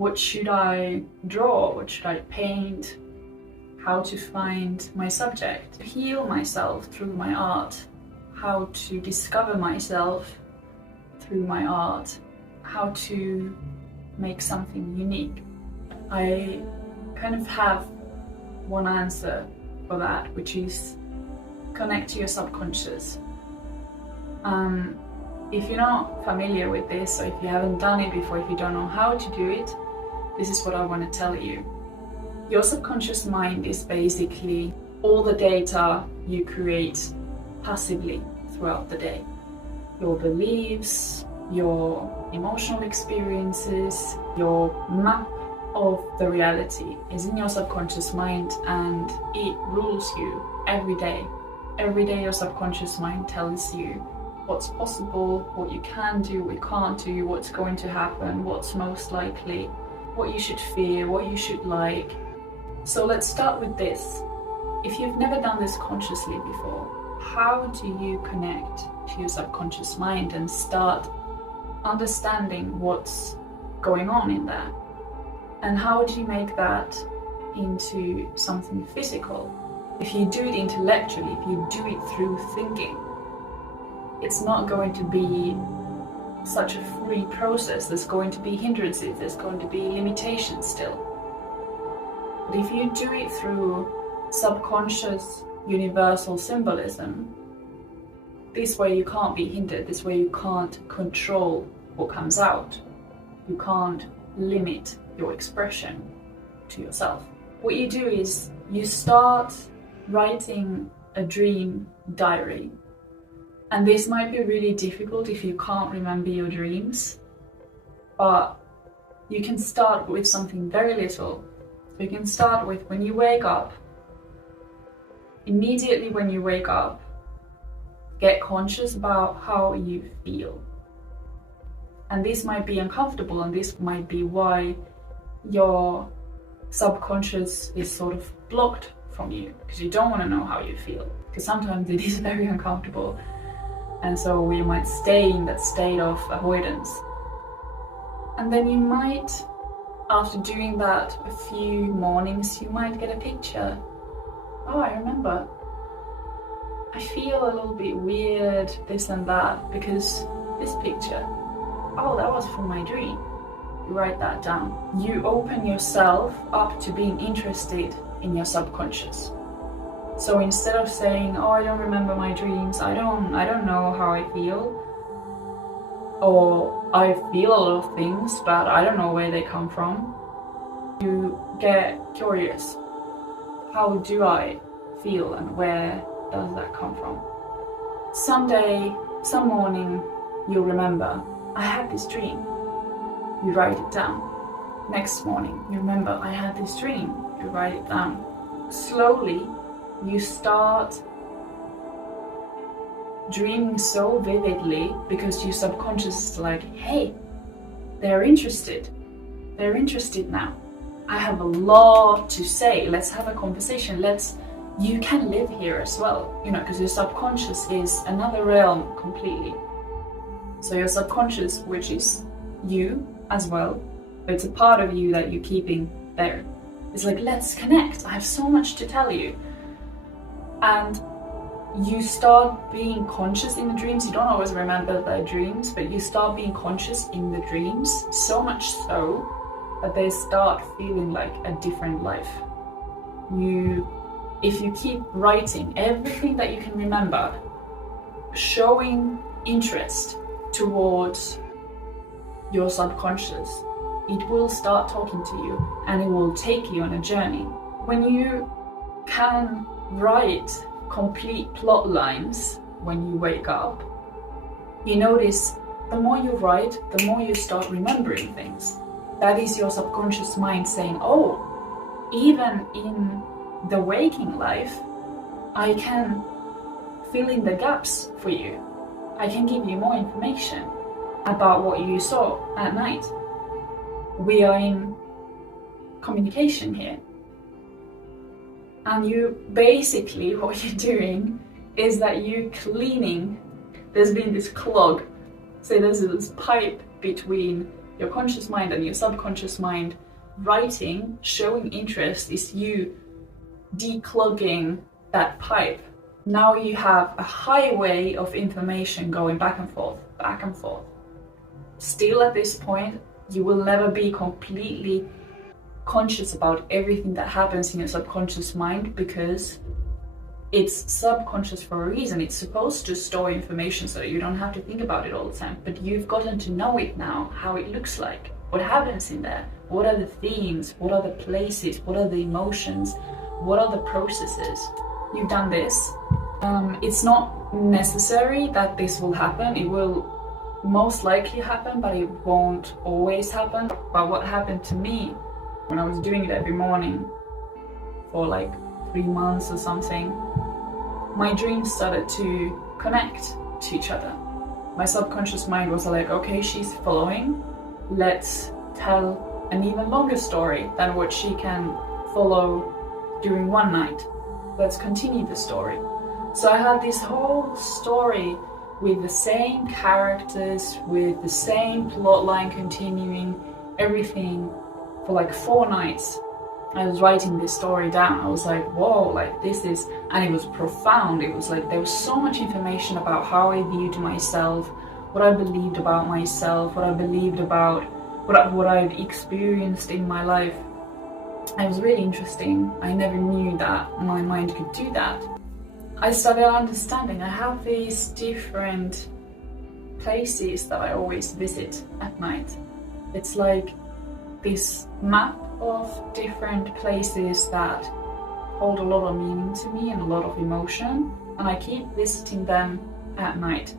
What should I draw? What should I paint? How to find my subject, heal myself through my art, how to discover myself through my art, how to make something unique. I kind of have one answer for that, which is connect to your subconscious. If you're not familiar with this, or if you haven't done it before, if you don't know how to do it, this is what I want to tell you. Your subconscious mind is basically all the data you create passively throughout the day. Your beliefs, your emotional experiences, your map of the reality is in your subconscious mind, and it rules you every day. Every day your subconscious mind tells you what's possible, what you can do, what you can't do, what's going to happen, what's most likely, what you should fear, what you should like. So let's start with this. If you've never done this consciously before, how do you connect to your subconscious mind and start understanding what's going on in there? And how do you make that into something physical? If you do it intellectually, if you do it through thinking, it's not going to be such a free process. There's going to be hindrances, there's going to be limitations still. But if you do it through subconscious universal symbolism, this way you can't be hindered, this way you can't control what comes out. You can't limit your expression to yourself. What you do is you start writing a dream diary. And this might be really difficult if you can't remember your dreams, but you can start with something very little. So you can start with when you wake up. Immediately when you wake up, get conscious about how you feel. And this might be uncomfortable, and this might be why your subconscious is sort of blocked from you, because you don't want to know how you feel, because sometimes it is very uncomfortable. And so we might stay in that state of avoidance. And then you might, after doing that a few mornings, you might get a picture. Oh, I remember. I feel a little bit weird, this and that, because this picture, oh, that was from my dream. You write that down. You open yourself up to being interested in your subconscious. So instead of saying, oh, I don't remember my dreams, I don't know how I feel, or I feel a lot of things, but I don't know where they come from, you get curious. How do I feel, and where does that come from? Someday, some morning, you'll remember, I had this dream. You write it down. Next morning, you remember, I had this dream. You write it down. Slowly, you start dreaming so vividly because your subconscious is like, hey, they're interested. They're interested now. I have a lot to say. Let's have a conversation. You can live here as well, because your subconscious is another realm completely. So your subconscious, which is you as well, but it's a part of you that you're keeping there. It's like, let's connect. I have so much to tell you. And you start being conscious in the dreams. You don't always remember the dreams, but you start being conscious in the dreams, so much so that they start feeling like a different life. If you keep writing everything that you can remember, showing interest towards your subconscious, it will start talking to you, and it will take you on a journey. When you can write complete plot lines when you wake up, you notice the more you write, the more you start remembering things. That is your subconscious mind saying, oh, even in the waking life, I can fill in the gaps for you. I can give you more information about what you saw at night. We are in communication here. And basically what you're doing is that you're cleaning. There's been this clog. So there's this pipe between your conscious mind and your subconscious mind. Writing, showing interest, is you declogging that pipe. Now you have a highway of information going back and forth, back and forth. Still at this point, you will never be completely conscious about everything that happens in your subconscious mind, because it's subconscious for a reason. It's supposed to store information so you don't have to think about it all the time. But you've gotten to know it now, how it looks like, what happens in there, what are the themes, what are the places, what are the emotions, what are the processes. You've done this. It's not necessary that this will happen. It will most likely happen, but it won't always happen. But what happened to me when I was doing it every morning for like 3 months or something, my dreams started to connect to each other. My subconscious mind was like, okay, she's following. Let's tell an even longer story than what she can follow during one night. Let's continue the story. So I had this whole story with the same characters, with the same plot line continuing, everything for like 4 nights. I was writing this story down. I was like, whoa, like this is, and it was profound. It was like, there was so much information about how I viewed myself, what I believed about myself, what I believed about what I'd experienced in my life. It was really interesting. I never knew that my mind could do that. I started understanding I have these different places that I always visit at night. It's like this map of different places that hold a lot of meaning to me and a lot of emotion, and I keep visiting them at night.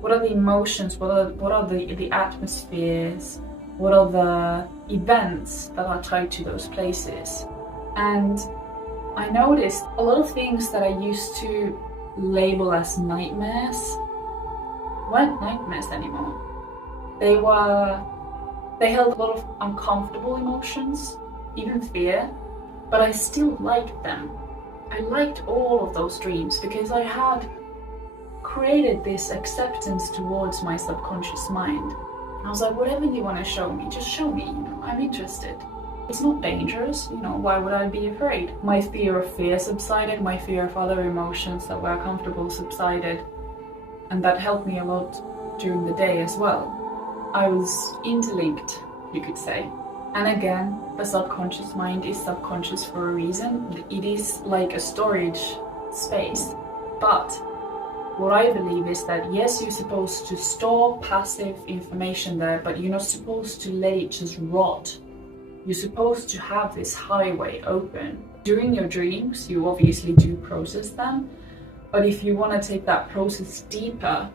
What are the emotions? What are the atmospheres? What are the events that are tied to those places? And I noticed a lot of things that I used to label as nightmares weren't nightmares anymore. They held a lot of uncomfortable emotions, even fear, but I still liked them. I liked all of those dreams because I had created this acceptance towards my subconscious mind. I was like, whatever you want to show me, just show me, I'm interested. It's not dangerous, why would I be afraid? My fear of fear subsided, my fear of other emotions that were comfortable subsided, and that helped me a lot during the day as well. I was interlinked, you could say. And again, the subconscious mind is subconscious for a reason. It is like a storage space. But what I believe is that yes, you're supposed to store passive information there, but you're not supposed to let it just rot. You're supposed to have this highway open. During your dreams, you obviously do process them, but if you want to take that process deeper,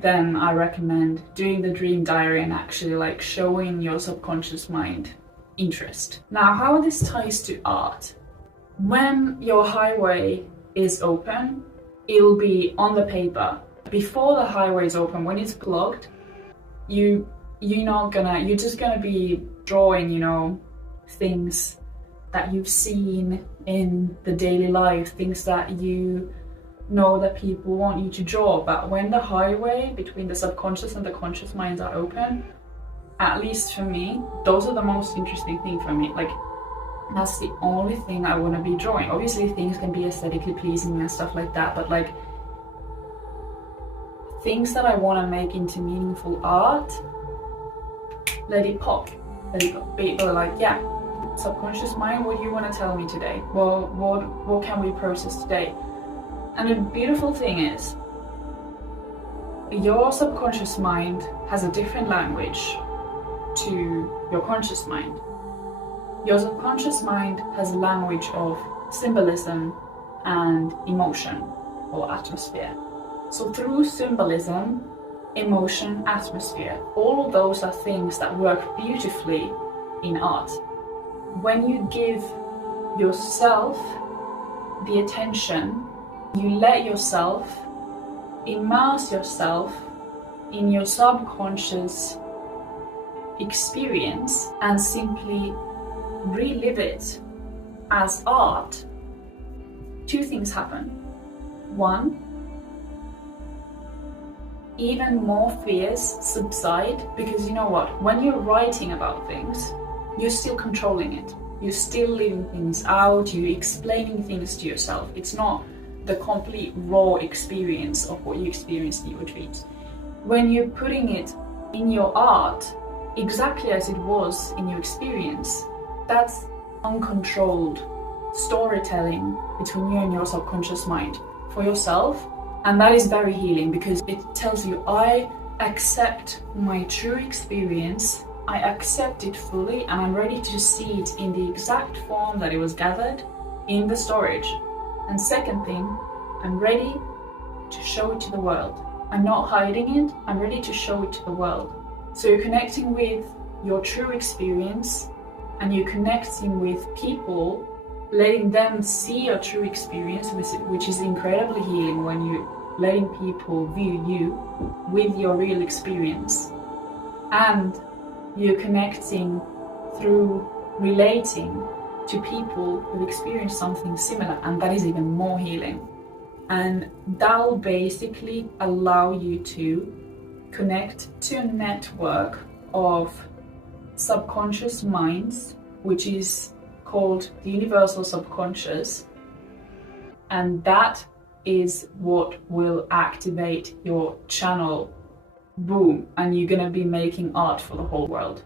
then I recommend doing the dream diary and actually showing your subconscious mind interest. Now, how this ties to art. When your highway is open, it'll be on the paper. Before the highway is open, when it's clogged, you're just gonna be drawing, things that you've seen in the daily life, things that you know that people want you to draw. But when the highway between the subconscious and the conscious minds are open, at least for me, those are the most interesting thing for me. That's the only thing I want to be drawing. Obviously things can be aesthetically pleasing and stuff like that, but things that I want to make into meaningful art, let it pop. Let it go. People are like, yeah, subconscious mind, what do you want to tell me today? Well, what can we process today? And the beautiful thing is, your subconscious mind has a different language to your conscious mind. Your subconscious mind has a language of symbolism and emotion or atmosphere. So through symbolism, emotion, atmosphere, all of those are things that work beautifully in art. When you give yourself the attention, you let yourself immerse yourself in your subconscious experience and simply relive it as art, 2 things happen. 1, even more fears subside, because you know what? When you're writing about things, you're still controlling it. You're still leaving things out, you're explaining things to yourself. It's not the complete raw experience of what you experienced in your dreams. When you're putting it in your art, exactly as it was in your experience, that's uncontrolled storytelling between you and your subconscious mind for yourself. And that is very healing, because it tells you, I accept my true experience, I accept it fully, and I'm ready to see it in the exact form that it was gathered in the storage. And second thing, I'm ready to show it to the world. I'm not hiding it, I'm ready to show it to the world. So you're connecting with your true experience, and you're connecting with people, letting them see your true experience, which is incredibly healing when you're letting people view you with your real experience. And you're connecting through relating to people who've experienced something similar, and that is even more healing. And that'll basically allow you to connect to a network of subconscious minds, which is called the universal subconscious, and that is what will activate your channel. Boom, and you're gonna be making art for the whole world.